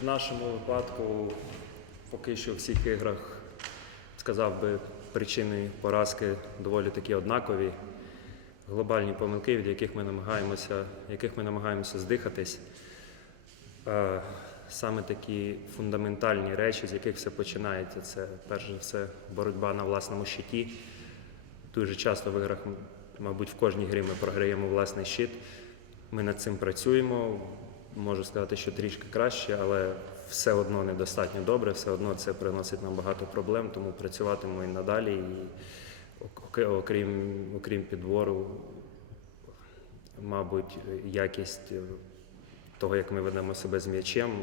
В нашому випадку поки що в всіх іграх сказав би причини поразки доволі такі однакові. Глобальні помилки, від яких ми намагаємося, яких ми намагаємося здихатись. Е, Саме такі фундаментальні речі, з яких все починається, це перш за все боротьба на власному щиті. Дуже часто в іграх, мабуть, в кожній грі ми програємо власний щит. Ми над цим працюємо. Можу сказати, що трішки краще, але все одно недостатньо добре, все одно це приносить нам багато проблем, тому працюватимемо і надалі. І окрім, окрім підбору, мабуть, якість е, того, як ми ведемо себе з м'ячем,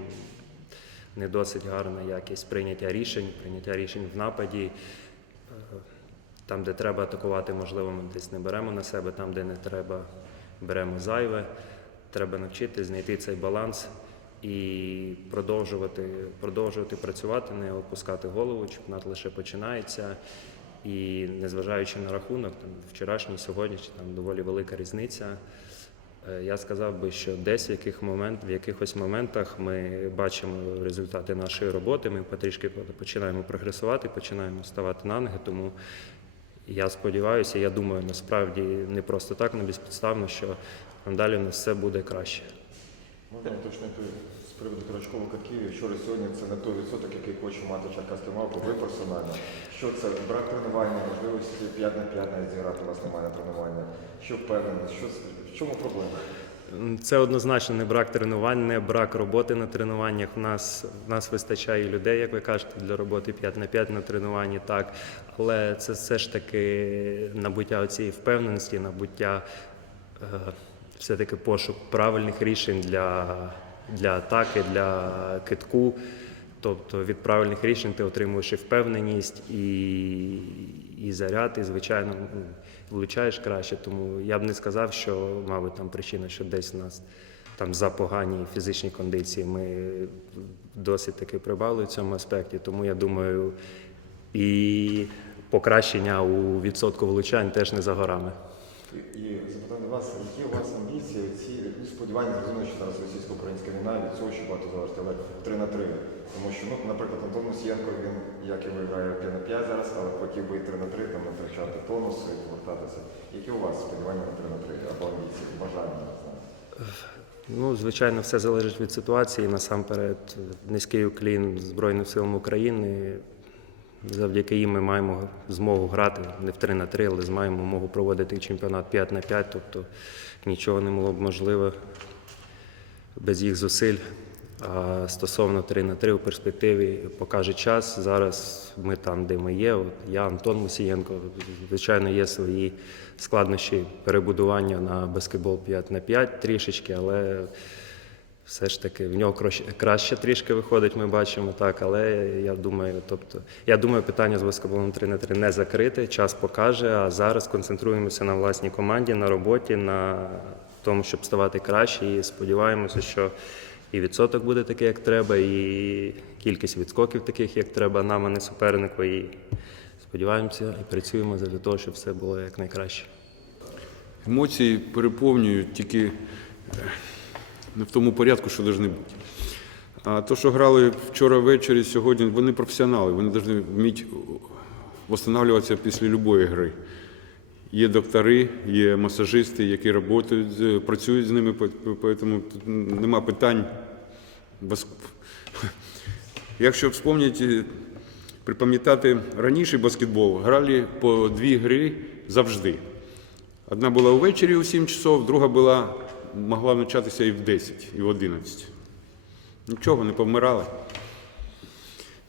не досить гарна якість прийняття рішень, прийняття рішень в нападі. Е, Там, де треба атакувати, можливо, ми десь не беремо на себе, там, де не треба, беремо зайве. Треба навчитись знайти цей баланс і продовжувати, продовжувати працювати, не опускати голову, чемпіонат лише починається. І незважаючи на рахунок, там, вчорашній, сьогоднішній, там доволі велика різниця. Е, Я сказав би, що десь в, яких момент, в якихось моментах ми бачимо результати нашої роботи, ми потрішки починаємо прогресувати, починаємо ставати на ноги. Тому я сподіваюся, я думаю, насправді не просто так, не безпідставно, що надалі у нас все буде краще. Можна уточнити з приводу Турачкового катків. Вчора сьогодні це не той відсоток, який хоче мати Черкаська малку, Ви персонально. Що це? Брак тренування, можливості 5 на 5 навіть зіграти, у вас немає тренування. Що впевненість? Що в чому проблема? Це однозначно не брак тренувань, не брак роботи на тренуваннях. У нас, в нас вистачає людей, як ви кажете, для роботи 5 на 5 на тренуванні, так. Але це все ж таки набуття цієї впевненості, набуття е, все-таки пошук правильних рішень для, для атаки, для китку. Тобто від правильних рішень ти отримуєш і впевненість, і, і заряд, і звичайно влучаєш краще. Тому я б не сказав, що, мабуть, там причина, що десь у нас там за погані фізичні кондиції. Ми досить таки прибали в цьому аспекті. Тому я думаю, і покращення у відсотку влучань теж не за горами. І, запитання вас, які у вас амбіції, ці ну, сподівання, зрозуміло, що зараз російсько-українська війна від цього ще багато залежить, але 3 на 3. Тому що, ну, наприклад, Антон Мусієнко, він, як і ви грає 5 на 5 зараз, але хотів би і 3 на 3, там втрачати тонус і повертатися. Які у вас сподівання на 3 на 3 або амбіції, бажання. Ну, звичайно, все залежить від ситуації. Насамперед, низький уклін Збройним силам України. Завдяки їм ми маємо змогу грати не в 3 на 3, але маємо змогу проводити чемпіонат 5 на 5, тобто нічого не було б можливо без їх зусиль. А стосовно 3 на 3 у перспективі покаже час. Зараз ми там, де ми є. От я, Антон Мусієнко, звичайно, є свої складнощі перебудування на баскетбол 5 на 5 трішечки, але все ж таки в нього краще, краще трішки виходить, ми бачимо так. Але я думаю, тобто, я думаю, питання з баскетболом 3 на 3 не закрите, час покаже. А зараз концентруємося на власній команді, на роботі, на тому, щоб ставати краще. І сподіваємося, що і відсоток буде такий, як треба, і кількість відскоків таких, як треба, нам, а не супернику. І сподіваємося і працюємо для того, щоб все було якнайкраще. Емоції переповнюють тільки не в тому порядку, що повинні бути. А то, що грали вчора ввечері, сьогодні, вони професіонали, вони повинні вміти встановлюватися після будь-якої гри. Є доктори, є масажисти, які працюють, працюють з ними, тому тут нема питань. Якщо вспомнити, припам'ятати раніше баскетбол, грали по дві гри завжди. Одна була ввечері у 7 часов, друга була, могла початися і в 10, і в 11. Нічого, не повмирали.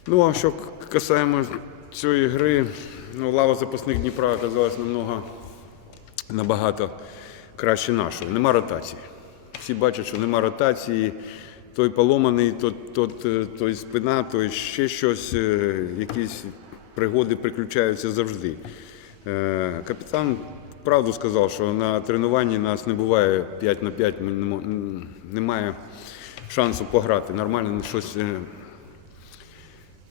Ну, а що касаємо цієї гри, ну, лава запасних Дніпра оказалась намного, набагато краще нашої. Нема ротації. Всі бачать, що нема ротації. Той поломаний, то, то, то, той спина, то ще щось, е, якісь пригоди приключаються завжди. Е, Капітан правду сказав, що на тренуванні нас не буває 5 на 5, ми не мо- м, немає шансу пограти. Нормально щось е,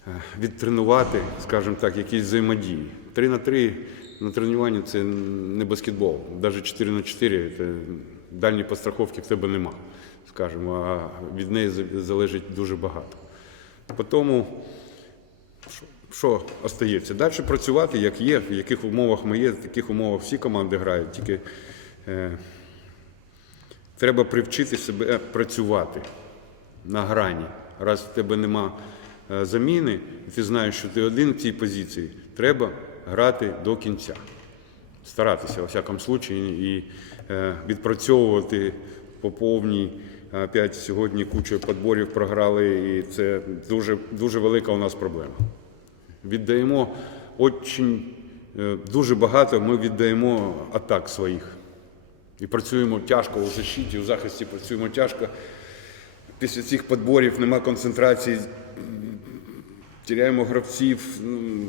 е, відтренувати, скажімо так, якісь взаємодії. 3 на 3 на тренуванні це не баскетбол. Навіть 4 на 4 це дальні постраховки в тебе нема. скажімо, а від неї залежить дуже багато. Тому, що- остається? Далі працювати, як є, в яких умовах ми є, в таких умовах всі команди грають. Тільки е, треба привчити себе працювати на грані. Раз в тебе нема е, заміни, і ти знаєш, що ти один в цій позиції, треба грати до кінця. Старатися, у всякому случаї, і е, відпрацьовувати по повній. Опять сьогодні куча подборів програли, і це дуже, дуже велика у нас проблема. Віддаємо очень, е, дуже багато ми віддаємо атак своїх. І працюємо тяжко у защиті, у захисті працюємо тяжко. Після цих подборів нема концентрації, тіряємо гравців. ну,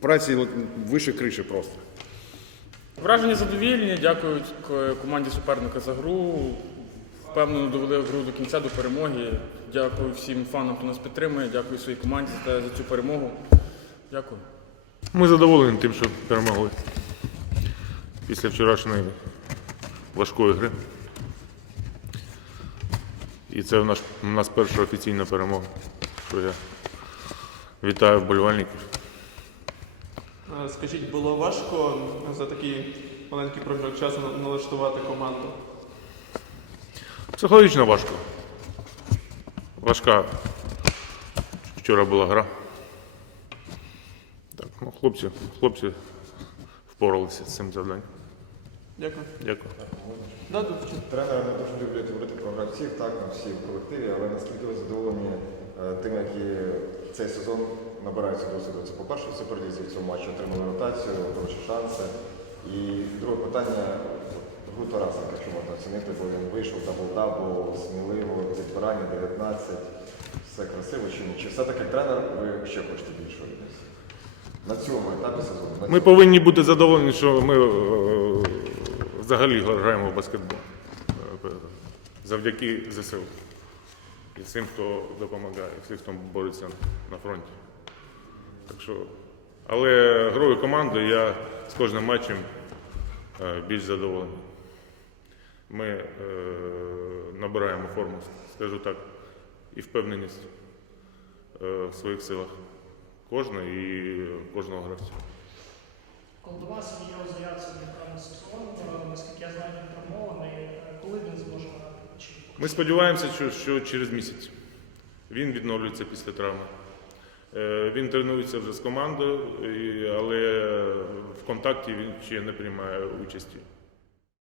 Праці вище криші просто. Враження задовільні, дякую команді суперника за гру. Впевнено довели гру до кінця, до перемоги. Дякую всім фанам, хто нас підтримує. Дякую своїй команді за, за цю перемогу. Дякую. Ми задоволені тим, що перемогли після вчорашньої важкої гри. І це в нас, у нас перша офіційна перемога. Що я вітаю вболівальників. Скажіть, було важко за такий маленький проміжок часу налаштувати команду? Психологічно важко. Важка вчора була гра. Так, ну, хлопці, хлопці впоралися з цим завданням. Дякую. Дякую. Да, тут Тренери не дуже люблять говорити про гравців, так, там всі в колективі, але наскільки ви задоволені е, тим, які цей сезон набираються досвіду? Це, по-перше, в в цьому матчі отримали ротацію, хороші шанси. І друге питання, гру Тарасенка, що можна оцінити, бо він вийшов дабл-дабл, сміливо, відбирання 19, все красиво чи ні? Чи все-таки тренер ви ще хочете нас? На цьому етапі сезону? На Ми цьому. повинні бути задоволені, що ми е, взагалі граємо в баскетбол. Е, Завдяки ЗСУ. І всім, хто допомагає, всім, хто бореться на фронті. Так що, але грою командою я з кожним матчем е, більш задоволений. Ми е, набираємо форму, скажу так, і впевненість е, в своїх силах. Кожного і кожного гравця. Колдова Сергій Озаряд сьогодні грав на наскільки я знаю, він травмований. Е, Коли він зможе грати? Ми сподіваємося, що, що через місяць він відновлюється після травми. Е, Він тренується вже з командою, але в контакті він ще не приймає участі.